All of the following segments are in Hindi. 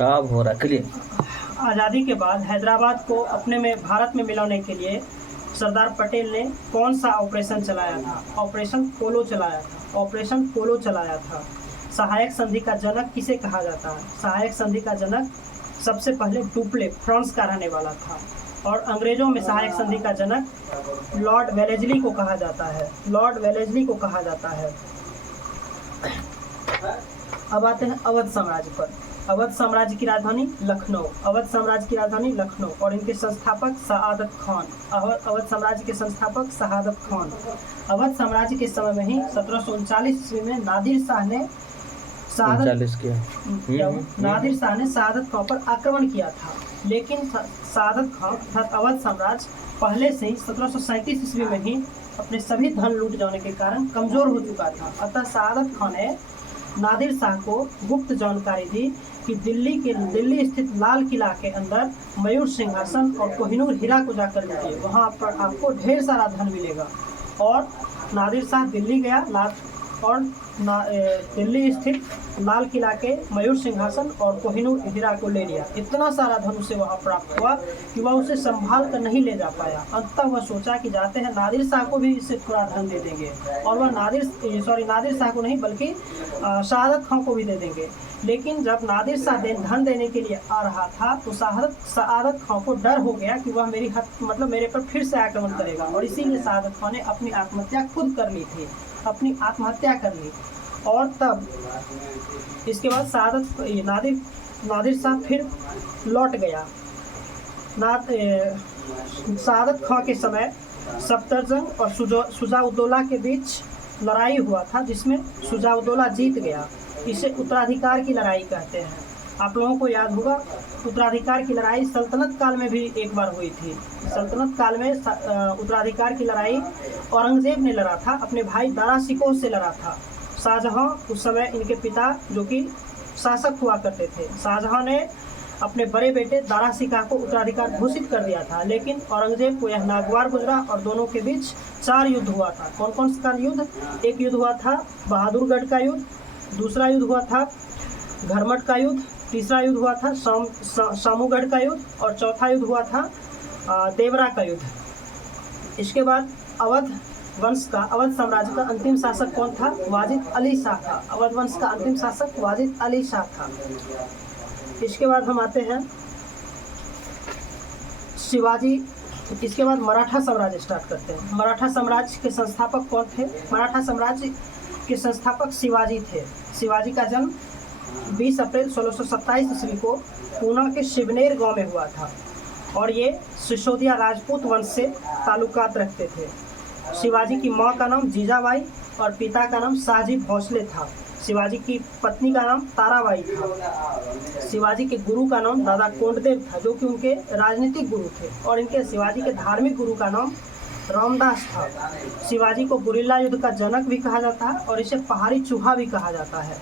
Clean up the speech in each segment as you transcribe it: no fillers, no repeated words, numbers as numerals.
अब हो रहा क्लियर। आज़ादी के बाद हैदराबाद को अपने में भारत में मिलाने के लिए सरदार पटेल ने कौन सा ऑपरेशन चलाया था? ऑपरेशन पोलो चलाया था। ऑपरेशन पोलो चलाया था। सहायक संधि का जनक किसे कहा जाता है? सहायक संधि का जनक सबसे पहले डुप्ले, फ्रांस का रहने वाला था। और अंग्रेजों में सहायक संधि का जनक लॉर्ड वेलेस्ली को कहा जाता है। लॉर्ड वेलेस्ली को कहा जाता है। अब आते हैं अवध साम्राज्य पर। अवध साम्राज्य की राजधानी लखनऊ। अवध साम्राज्य की राजधानी लखनऊ और इनके संस्थापक सआदत खान। अवध साम्राज्य के संस्थापक सआदत खान। अवध साम्राज्य के समय में ही 1739 ईस्वी में नादिर शाह ने नादिर शाह ने सआदत खान पर आक्रमण किया था। लेकिन सआदत खान अर्थात अवध साम्राज्य पहले से ही 1737 ईस्वी में ही अपने सभी धन लूट जाने के कारण कमजोर हो चुका था। अतः सआदत खान ने नादिर शाह को गुप्त जानकारी दी कि दिल्ली स्थित लाल किला के अंदर मयूर सिंहासन और कोहिनूर हीरा को जाकर लीजिए, वहाँ पर आपको ढेर सारा धन मिलेगा। और नादिर शाह दिल्ली गया और दिल्ली स्थित लाल किला के मयूर सिंहासन और कोहिनूर हीरा को ले लिया। इतना सारा धन उसे वहाँ प्राप्त हुआ कि वह उसे संभाल कर नहीं ले जा पाया। अंततः वह सोचा कि जाते हैं नादिर शाह को भी इससे थोड़ा धन दे देंगे, और वह नादिर शाह को नहीं बल्कि सआदत खान को भी दे देंगे। लेकिन जब नादिर शाह धन देने के लिए आ रहा था तो सआदत खान को डर हो गया कि वह मेरे पर फिर से आक्रमण करेगा, और इसीलिए सआदत खान ने अपनी आत्महत्या खुद कर ली थी, अपनी आत्महत्या कर ली। और तब इसके बाद नादिर शाह फिर लौट गया। सआदत खान के समय सफदरजंग और शुजाउद्दौला के बीच लड़ाई हुआ था, जिसमें शुजाउद्दौला जीत गया। इसे उत्तराधिकार की लड़ाई कहते हैं। आप लोगों को याद होगा उत्तराधिकार की लड़ाई सल्तनत काल में भी एक बार हुई थी। सल्तनत काल में उत्तराधिकार की लड़ाई औरंगजेब ने लड़ा था, अपने भाई दारा शिकोह से लड़ा था। शाहजहां उस समय इनके पिता जो कि शासक हुआ करते थे, शाहजहां ने अपने बड़े बेटे दारा शिकोह को उत्तराधिकार घोषित कर दिया था। लेकिन औरंगजेब को यह नागवार गुजरा और दोनों के बीच 4 युद्ध हुआ था। कौन कौन सा युद्ध? एक युद्ध हुआ था बहादुरगढ़ का युद्ध, दूसरा युद्ध हुआ था घरमट का युद्ध, तीसरा युद्ध हुआ था सामूगढ़ का युद्ध, और चौथा युद्ध हुआ था देवरा का युद्ध। इसके बाद अवध साम्राज्य का अंतिम शासक कौन था? वाजिद अली शाह था। अवध वंश का अंतिम शासक वाजिद अली शाह था। इसके बाद हम आते हैं शिवाजी। इसके बाद मराठा साम्राज्य स्टार्ट करते हैं। मराठा साम्राज्य के संस्थापक कौन थे? मराठा साम्राज्य के संस्थापक शिवाजी थे। शिवाजी का जन्म 20 अप्रैल 1627 ईस्वी को पूना के शिवनेर गांव में हुआ था, और ये सिसोदिया राजपूत वंश से ताल्लुकात रखते थे। शिवाजी की मां का नाम जीजाबाई और पिता का नाम शाहजी भोसले था। शिवाजी की पत्नी का नाम ताराबाई था। शिवाजी के गुरु का नाम दादा कोंडदेव था, जो कि उनके राजनीतिक गुरु थे, और इनके शिवाजी के धार्मिक गुरु का नाम रामदास था। शिवाजी को गुरिल्ला युद्ध का जनक भी कहा जाता है, और इसे पहाड़ी चूहा भी कहा जाता है।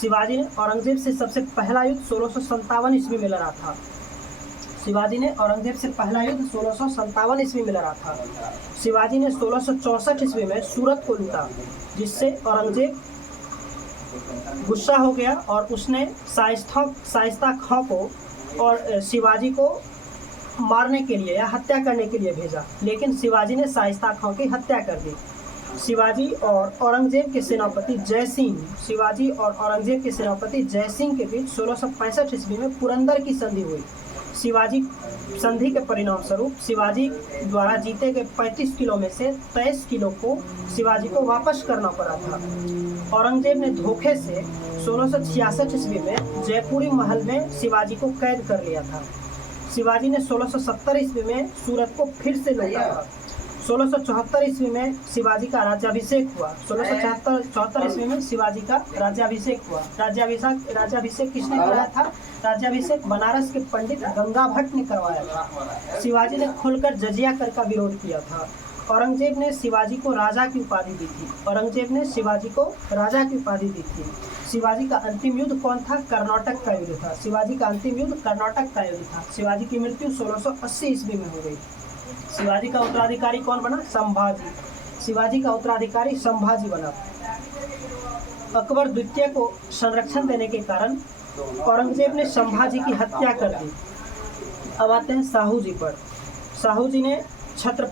शिवाजी ने औरंगजेब से सबसे पहला युद्ध 1657 ईस्वी में लड़ा था। शिवाजी ने औरंगजेब से पहला युद्ध 1657 ईस्वी में लड़ा था। शिवाजी ने 1664 ईस्वी में सूरत को लूटा, जिससे औरंगजेब गुस्सा हो गया और उसने शाइस्ता खां को और शिवाजी को मारने के लिए या हत्या करने के लिए भेजा, लेकिन शिवाजी ने शाइस्ता खां की हत्या कर दी। शिवाजी और औरंगजेब के सेनापति जयसिंह के बीच 1665 ईस्वी में पुरंदर की संधि हुई। शिवाजी संधि के परिणाम स्वरूप शिवाजी द्वारा जीते गए 35 किलो में से 23 किलो को शिवाजी को वापस करना पड़ा था। औरंगजेब ने धोखे से 1666 ईस्वी में जयपुरी महल में शिवाजी को कैद कर लिया था। शिवाजी ने 1670 ईस्वी में सूरत को फिर से लूटा था। 1674 ईस्वी में शिवाजी का राज्याभिषेक हुआ। 1674 ईस्वी में शिवाजी का राज्याभिषेक हुआ। राज्याभिषेक किसने कराया था? राज्याभिषेक बनारस के पंडित गंगा भट्ट ने करवाया था। शिवाजी ने खुलकर जजिया कर का विरोध किया था। औरंगजेब ने शिवाजी को राजा की उपाधि दी थी। शिवाजी का अंतिम युद्ध कौन था? कर्नाटक का युद्ध था। शिवाजी की मृत्यु 1680 ईस्वी में हो गई। शिवाजी का उत्तराधिकारी कौन बना? संभाजी। शिवाजी का उत्तराधिकारी संभाजी बना। अकबर द्वितीय को संरक्षण देने के कारण औरंगजेब ने संभाजी की हत्या कर दी। अब आते हैं साहू जी पर। साहू जी ने छत्रपति